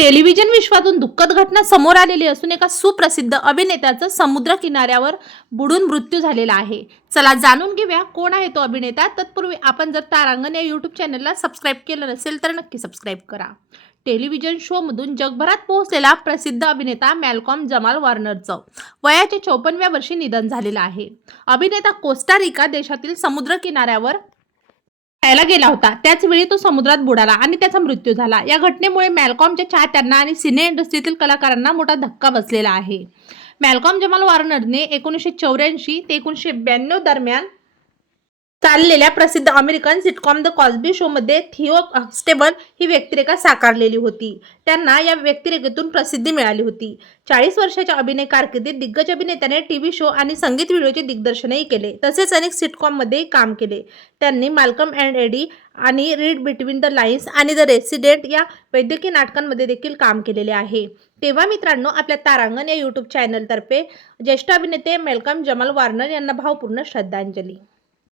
Television विश्वातून दुःखद घटना समोर आलेली असून एका सुप्रसिद्ध अभिनेत्याचं समुद्र किनाऱ्यावर बुडून मृत्यू झालेला आहे. चला जाणून घेऊया कोण आहे तो अभिनेता. तत्पूर्वी आपण जर तारांगण या यूट्यूब चॅनलला सबस्क्राईब केलं नसेल तर नक्की सबस्क्राईब करा. टेलिव्हिजन शोमधून जगभरात पोहोचलेला प्रसिद्ध अभिनेता मॅलकॉम जमाल वॉर्नरचं वयाच्या चौपन्नव्या वर्षी निधन झालेलं आहे. अभिनेता कोस्टारिका देशातील समुद्र किनाऱ्यावर खायला गेला होता. त्याच वेळी तो समुद्रात बुडाला आणि त्याचा मृत्यू झाला. या घटनेमुळे मॅलकॉमच्या चाहत्यांना आणि सिने इंडस्ट्रीतील कलाकारांना मोठा धक्का बसलेला आहे. मॅलकॉम जमाल वॉर्नरने एकोणीसशे चौऱ्याऐंशी ते एकोणीसशे ब्याण्णव दरम्यान चाललेल्या प्रसिद्ध अमेरिकन सिटकॉम द कॉस्बी शोमध्ये थिओ हॉक्स्टेबल ही व्यक्तिरेखा साकारलेली होती. त्यांना या व्यक्तिरेखेतून प्रसिद्धी मिळाली होती. चाळीस वर्षाच्या अभिनय कारकिर्दीत दिग्गज अभिनेत्याने टीव्ही शो आणि संगीत व्हिडिओचे दिग्दर्शनही केले. तसेच अनेक सिटकॉममध्येही काम केले. त्यांनी माल्कम अँड एडी आणि रीड बिटवीन द लाईन्स आणि द रेसिडेंट या वैद्यकीय नाटकांमध्ये देखील काम केलेले आहे. तेव्हा मित्रांनो आपल्या तारांगण या यूट्यूब चॅनलतर्फे ज्येष्ठ अभिनेते मेलकम जमाल वार्नर यांना भावपूर्ण श्रद्धांजली.